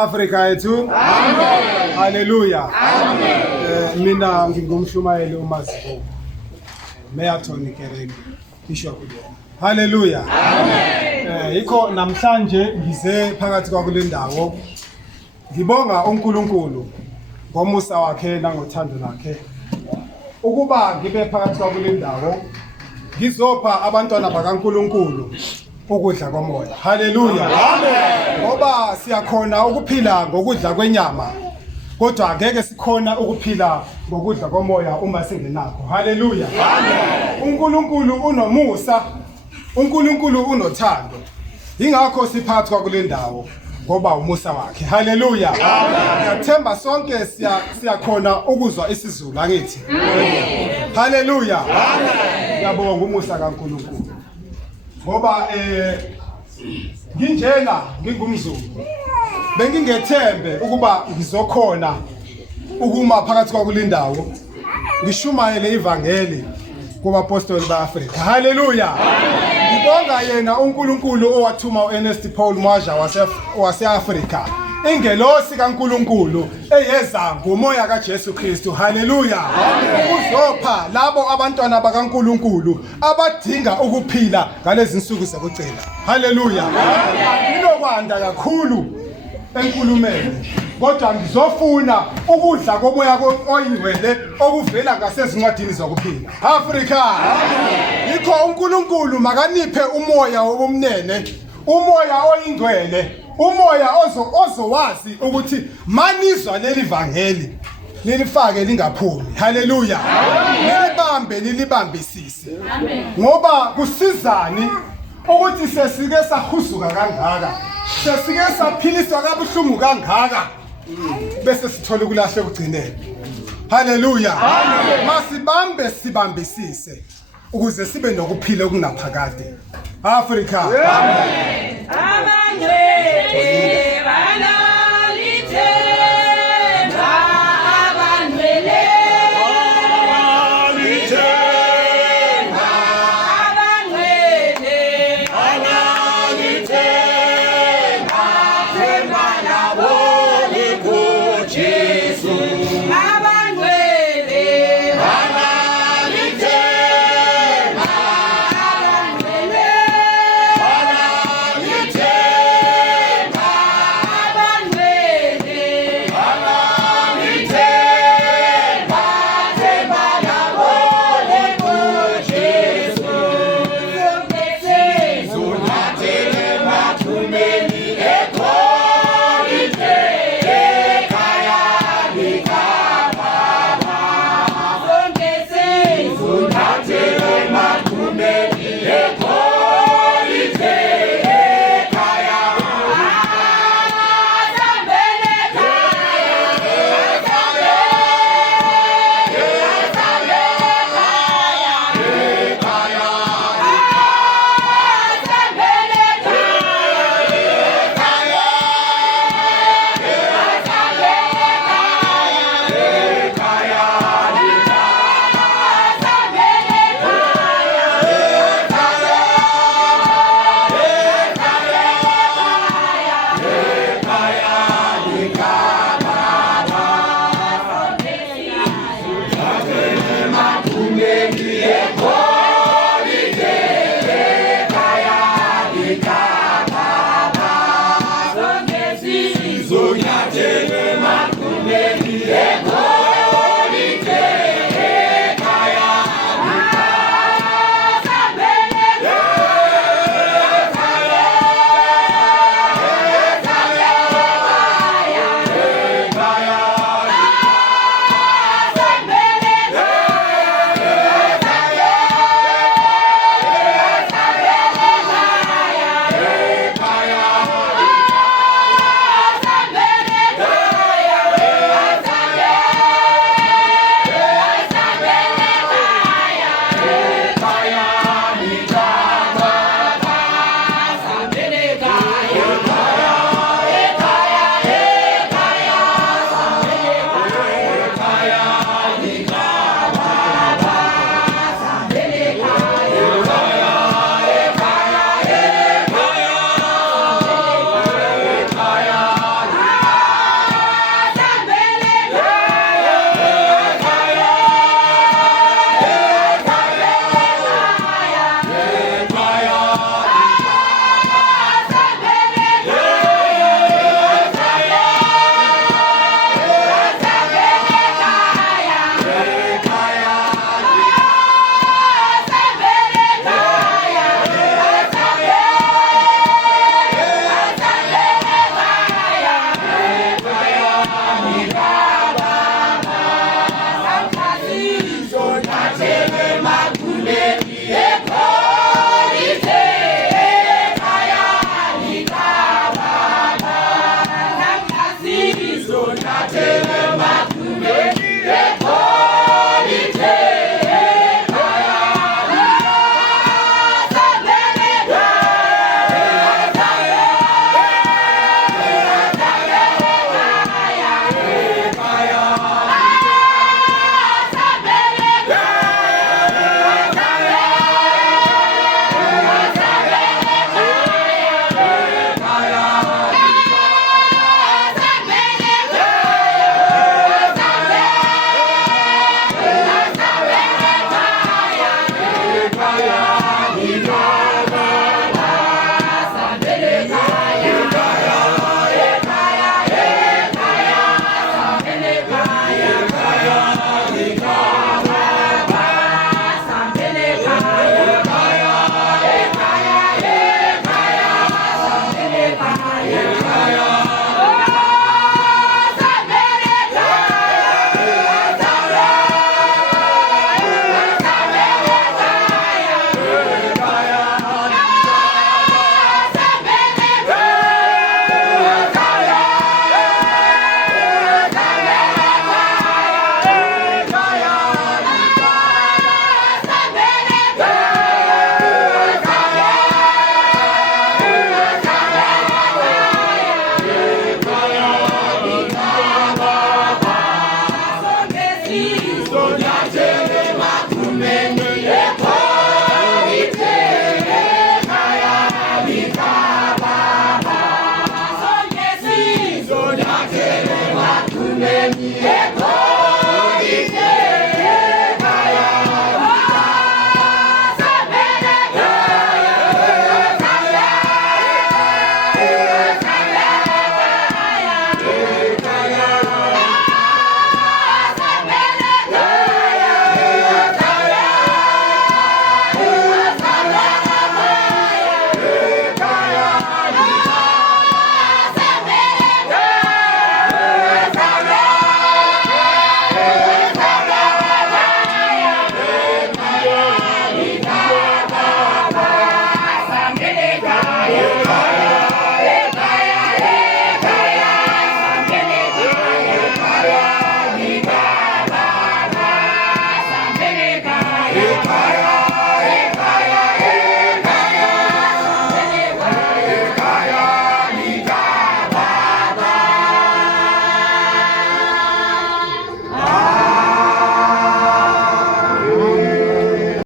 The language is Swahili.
Afrika yethu. Amen. Hallelujah. Amen. Mina ngingumshumayeli uMazibuko. Marathon Kereke Bishop. Hallelujah. Amen. Yikho namhlanje ngize phakathi kwakule ndawo. Ngibonga uNkulunkulu ngomusa wakhe nangothando lakhe. Ukuba ngibe phakathi kwakule ndawo ngizopha abantwana bakaNkulunkulu ukudla komoya. Hallelujah. Amen. Ngoba siyakhona ukuphila ngokudla kwenyama, kodwa ngeke sikhona ukuphila ngokudla komoya uma singenakho. Hallelujah. Amen. uNkulunkulu unomusa, uNkulunkulu unothando. Ingakho siphakathi kwakule ndawo ngoba umusa wakhe. Hallelujah. Amen. Ngiyathemba sonke siyakhona ukuzwa isiZulu angithi. Amen. Hallelujah. Amen. Ngiyabonga umusa kaNkulunkulu. Ngoba nginjena ngingumZulu bengingethembe ukuba ngizokhona ukuma phakathi kwakule ndawo ngishumayele ivangeli kubapostoli baAfrika. Hallelujah. Ngibonga yena uNkulunkulu owathuma uErnest Paul Mwaja waseAfrika, ingelosi kaNkulunkulu eyeza ngomoya kaJesu Kristu. Hallelujah. Ukuzopha labo abantwana bakaNkulunkulu abadinga ukuphila ngalezi insuku zokucela. Hallelujah. Ngilokwanda kakhulu enkulumeni, kodwa ngizofuna ukudla komoya oyingcwele okuvela ngasezincwadini zokuphila. Afrika. Yikho uNkulunkulu makaniphe umoya wobumnene, umoya oyingcwele, umoya ozowazi ukuthi manizwa leli vangeli lilifake lingaphumi. Hallelujah. Nilibambe nilibambisise. Ngoba kusizani ukuthi sesike sahuzuka kangaka, sesike saphiliswa kabuhlungu kangaka bese sithole ukulahle ugcinele. Hallelujah. Masibambe sibambisise ukuze sibe nokuphila okunaphakade. Afrika. Amen. Amen.